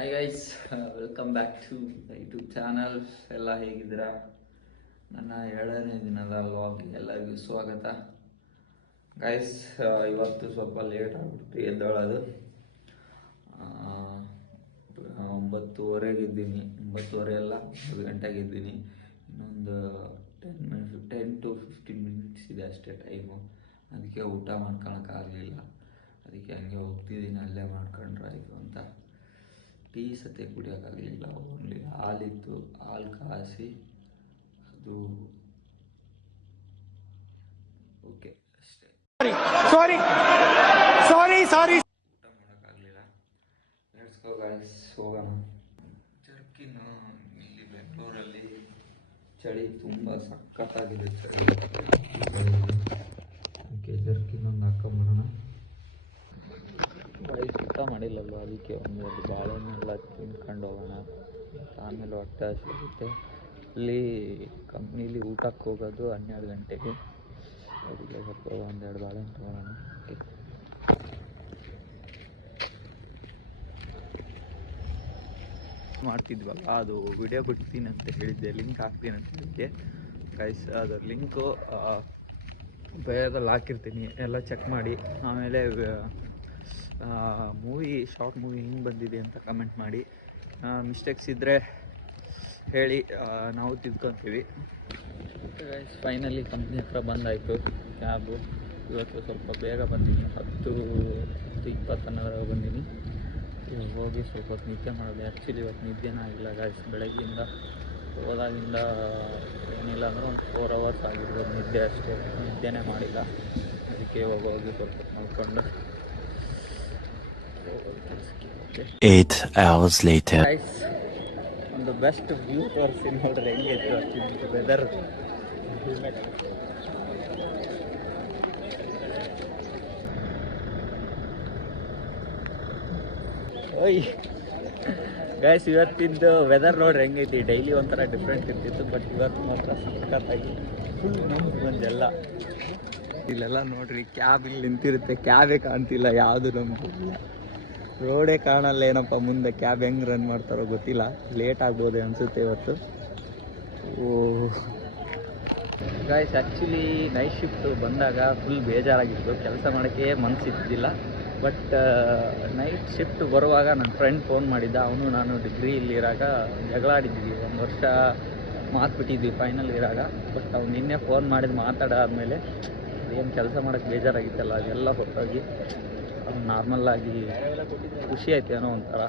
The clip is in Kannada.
Hi guys, welcome back to YouTube channel. ಎಲ್ಲ ಹೇಗಿದ್ದೀರಾ? ನನ್ನ 2ನೇ ದಿನದ ವ್ಲಾಗ್ ಎಲ್ಲರಿಗೂ ಸ್ವಾಗತ. ಗೈಸ್, ಇವತ್ತು ಸ್ವಲ್ಪ ಲೇಟ್ ಆಗಿಬಿಟ್ಟು ಎದ್ದೇಳೋದು. 9:30ಗೆ ಇದ್ದೀನಿ. 9:30 ಅಲ್ಲ, 9 ಗಂಟೆಗೆ ಇದ್ದೀನಿ. ಇನ್ನೊಂದು 10 to 15 ಮಿನಿಟ್ಸ್ ಇದೆ ಅಷ್ಟೇ ಟೈಮು. ಅದಕ್ಕೆ ಊಟ ಮಾಡ್ಕೊಳಕ್ಕಾಗಲಿಲ್ಲ. ಅದಕ್ಕೆ ಹಂಗೆ ಹೋಗ್ತಿದ್ದೀನಿ, ಅಲ್ಲೇ ಮಾಡ್ಕೊಂಡ್ರೆ ಆಯಿತು ಅಂತ. ಟೀ ಸತೆ ಕುಡಿಯೋಕ್ಕಾಗಲಿಲ್ಲ. ಓನ್ಲಿ ಹಾಲಿತ್ತು, ಹಾಲು ಕಾಯಿಸಿ ಅದು ಓಕೆ ಅಷ್ಟೇ. ಊಟ ಮಾಡೋಕ್ಕಾಗಲಿಲ್ಲ. ಲೆಟ್ಸ್ ಗೋ ಗೈಸ್, ಹೋಗೋಣ. ಜರ್ಕಿನ್ನು ಇಲ್ಲಿ ಬೆಂಗಳೂರಲ್ಲಿ ಚಳಿ ತುಂಬ ಸಖತ್ತಾಗಿದೆ. ಚಳಿ ಅದಕ್ಕೆ ಜರ್ಕಿನ್ ಒಂದು ಹಾಕೊಂಬರೋಣ. ಊಟ ಮಾಡಿಲ್ಲಲ್ವ, ಅದಕ್ಕೆ ಒಂದು ಬಾಳೆಹಣ್ಣೆಲ್ಲ ತಿನ್ಕೊಂಡು ಹೋಗೋಣ. ಆಮೇಲೆ ಹೊಟ್ಟೆ ಹಸಿರುತ್ತೆ. ಇಲ್ಲಿ ಕಂಪ್ನೀಲಿ ಊಟಕ್ಕೆ ಹೋಗೋದು 12 ಗಂಟೆಗೆ. ಅದಕ್ಕೆ ಸ್ವಲ್ಪ 1-2 ಬಾಳೆಹಣ್ಣು ತೊಗೊಳೋಣ. ಓಕೆ, ಮಾಡ್ತಿದ್ವಲ್ಲ, ಅದು ವಿಡಿಯೋ ಬಿಡ್ತೀನಿ ಅಂತ ಹೇಳಿದ್ದೆ, ಲಿಂಕ್ ಹಾಕ್ತೀನಿ ಅಂತ ಹೇಳಿದ್ದೆ ಗೈಸ್. ಅದರ ಲಿಂಕು ಬೇರೆದಲ್ಲಿ ಹಾಕಿರ್ತೀನಿ, ಎಲ್ಲ ಚೆಕ್ ಮಾಡಿ. ಆಮೇಲೆ ಶಾರ್ಟ್ ಮೂವಿ ಹಿಂಗೆ ಬಂದಿದೆ ಅಂತ ಕಮೆಂಟ್ ಮಾಡಿ. ಮಿಸ್ಟೇಕ್ಸ್ ಇದ್ದರೆ ಹೇಳಿ, ನಾವು ತಿದ್ಕೊತೀವಿ. ಫೈನಲಿ ಕಂಪ್ನಿ ಹತ್ರ ಬಂದಾಯಿತು ಕ್ಯಾಬು. ಇವತ್ತು ಸ್ವಲ್ಪ ಬೇಗ ಬಂದೀನಿ, 10:20 ಬಂದೀನಿ. ಹೋಗಿ ಸ್ವಲ್ಪ ಹೊತ್ತು ನಿದ್ದೆ ಮಾಡೋದು. ಆ್ಯಕ್ಚುಲಿ ಇವತ್ತು ನಿದ್ದೆನೇ ಆಗಿಲ್ಲ ಗೈಸ್. ಬೆಳಗ್ಗೆಯಿಂದ ಹೋದಾಗಿಂದ ಏನಿಲ್ಲ ಅಂದರೆ ಒಂದು 4 hours ಆಗಿರ್ಬೋದು ನಿದ್ದೆ ಅಷ್ಟೇ. ನಿದ್ದೆನೇ ಮಾಡಿಲ್ಲ. ಅದಕ್ಕೆ ಹೋಗಿ ಸ್ವಲ್ಪ ನೋಡಿಕೊಂಡು 8 hours later. ಗೈಸ್, ಒಂದು ಬೆಸ್ಟ್ ವ್ಯೂ ತೋರಿಸಿ ನೋಡ್ರಿ ಹೆಂಗೆ ಇತ್ತು ವೆದರ್. ಓಯ್ ಗೈಸ್, ಇವತ್ತಿದ್ದು ವೆದರ್ ನೋಡ್ರಿ ಹೆಂಗೈತಿ. ಡೈಲಿ ಒಂಥರ ಡಿಫ್ರೆಂಟ್ ಇರ್ತಿತ್ತು, ಬಟ್ ಇವತ್ತು ಮಾತ್ರ ಸಖತ್ತಾಗಿ ಫುಲ್ ಮಂಜೆಲ್ಲ. ಇಲ್ಲೆಲ್ಲ ನೋಡ್ರಿ, ಕ್ಯಾಬ್ ಇಲ್ಲಿ ನಿಂತಿರುತ್ತೆ, ಕ್ಯಾಬೇ ಕಾಣ್ತಿಲ್ಲ ಯಾವುದು ನಮ್ಗಿಲ್ಲ. ರೋಡೇ ಕಾಣಲ್ಲ ಏನಪ್ಪ ಮುಂದೆ. ಕ್ಯಾಬ್ ಹೆಂಗೆ ರನ್ ಮಾಡ್ತಾರೋ ಗೊತ್ತಿಲ್ಲ. ಲೇಟ್ ಆಗ್ಬೋದು ಅನಿಸುತ್ತೆ ಇವತ್ತು. ಗೈಸ್, ಆ್ಯಕ್ಚುಲಿ ನೈಟ್ ಶಿಫ್ಟ್ ಬಂದಾಗ ಫುಲ್ ಬೇಜಾರಾಗಿತ್ತು, ಕೆಲಸ ಮಾಡೋಕ್ಕೆ ಮನಸ್ಸಿದ್ದಿಲ್ಲ. ಬಟ್ ನೈಟ್ ಶಿಫ್ಟ್ ಬರುವಾಗ ನನ್ನ ಫ್ರೆಂಡ್ ಫೋನ್ ಮಾಡಿದ್ದ. ಅವನು ನಾನು ಡಿಗ್ರಿಯಲ್ಲಿರಾಗ ಜಗಳ ಆಡಿದ್ವಿ, 1 ವರ್ಷ ಮಾತು ಬಿಟ್ಟಿದ್ವಿ ಫೈನಲ್ ಇರಾಗ. ಬಟ್ ಅವ್ನು ನಿನ್ನೆ ಫೋನ್ ಮಾಡಿದ್ದು ಮಾತಾಡಾದ್ಮೇಲೆ ಏನು ಕೆಲಸ ಮಾಡೋಕ್ಕೆ ಬೇಜಾರಾಗಿತ್ತಲ್ಲ, ಅದೆಲ್ಲ ಹೊರಟೋಗಿ ಅವ್ನು ನಾರ್ಮಲ್ಲಾಗಿ ಖುಷಿ ಆಯ್ತು ಏನೋ ಒಂಥರ.